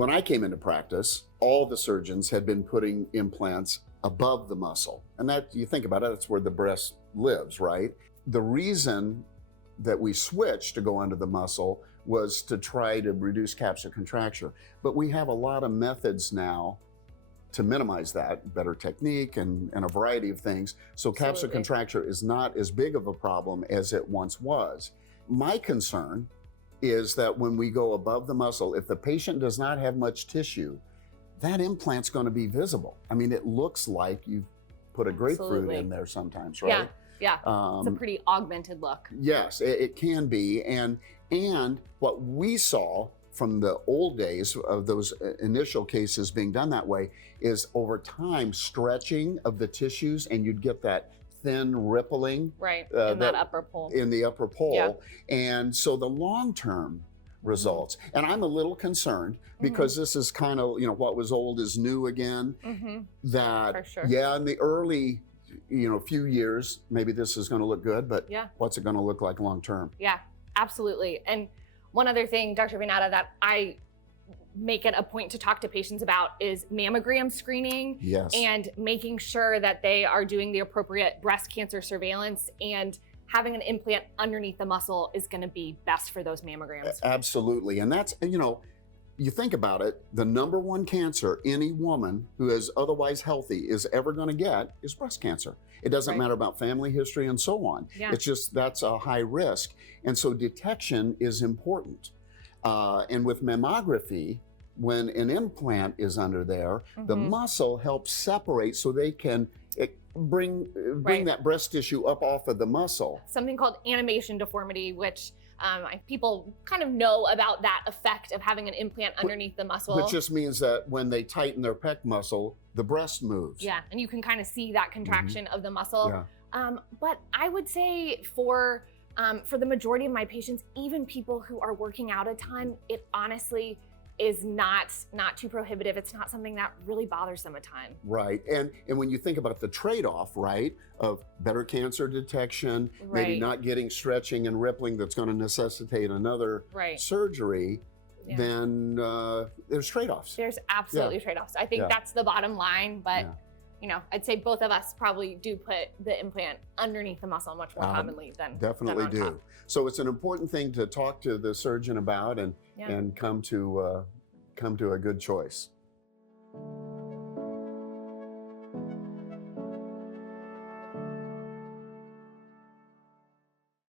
when I came into practice, all the surgeons had been putting implants above the muscle. And that, you think about it, that's where the breast lives, right? The reason that we switched to go under the muscle was to try to reduce capsular contracture. But we have a lot of methods now to minimize that, better technique and a variety of things. So capsular contracture is not as big of a problem as it once was. My concern is that when we go above the muscle, if the patient does not have much tissue, that implant's going to be visible. I mean, it looks like you've put a grapefruit in there sometimes, right? Yeah, it's a pretty augmented look. Yes, it can be. And what we saw from the old days of those initial cases being done that way is over time stretching of the tissues, and you'd get that thin rippling. Right, in that upper pole. In the upper pole. Yeah. And so the long-term results, and I'm a little concerned because this is kind of, what was old is new again. That, for sure. Yeah, in the early, few years, maybe this is going to look good, but what's it going to look like long-term? Yeah, absolutely. And one other thing, Dr. Natta, that I make it a point to talk to patients about is mammogram screening. Yes. And making sure that they are doing the appropriate breast cancer surveillance, and having an implant underneath the muscle is going to be best for those mammograms. Absolutely. And that's, you think about it, the number one cancer any woman who is otherwise healthy is ever going to get is breast cancer. It doesn't matter about family history and so on. Yeah. It's just, that's a high risk. And so detection is important. And with mammography, when an implant is under there, the muscle helps separate so they can bring that breast tissue up off of the muscle. Something called animation deformity, which people kind of know about that effect of having an implant underneath the muscle. Which just means that when they tighten their pec muscle, the breast moves. Yeah, and you can kind of see that contraction of the muscle. Yeah. But I would say for the majority of my patients, even people who are working out a ton, it honestly is not too prohibitive. It's not something that really bothers them a ton. Right, and when you think about the trade-off, right, of better cancer detection, maybe not getting stretching and rippling that's going to necessitate another surgery, then there's trade-offs. There's absolutely trade-offs. I think that's the bottom line, but I'd say both of us probably do put the implant underneath the muscle much more commonly than definitely than do. top. So it's an important thing to talk to the surgeon about and come to a good choice.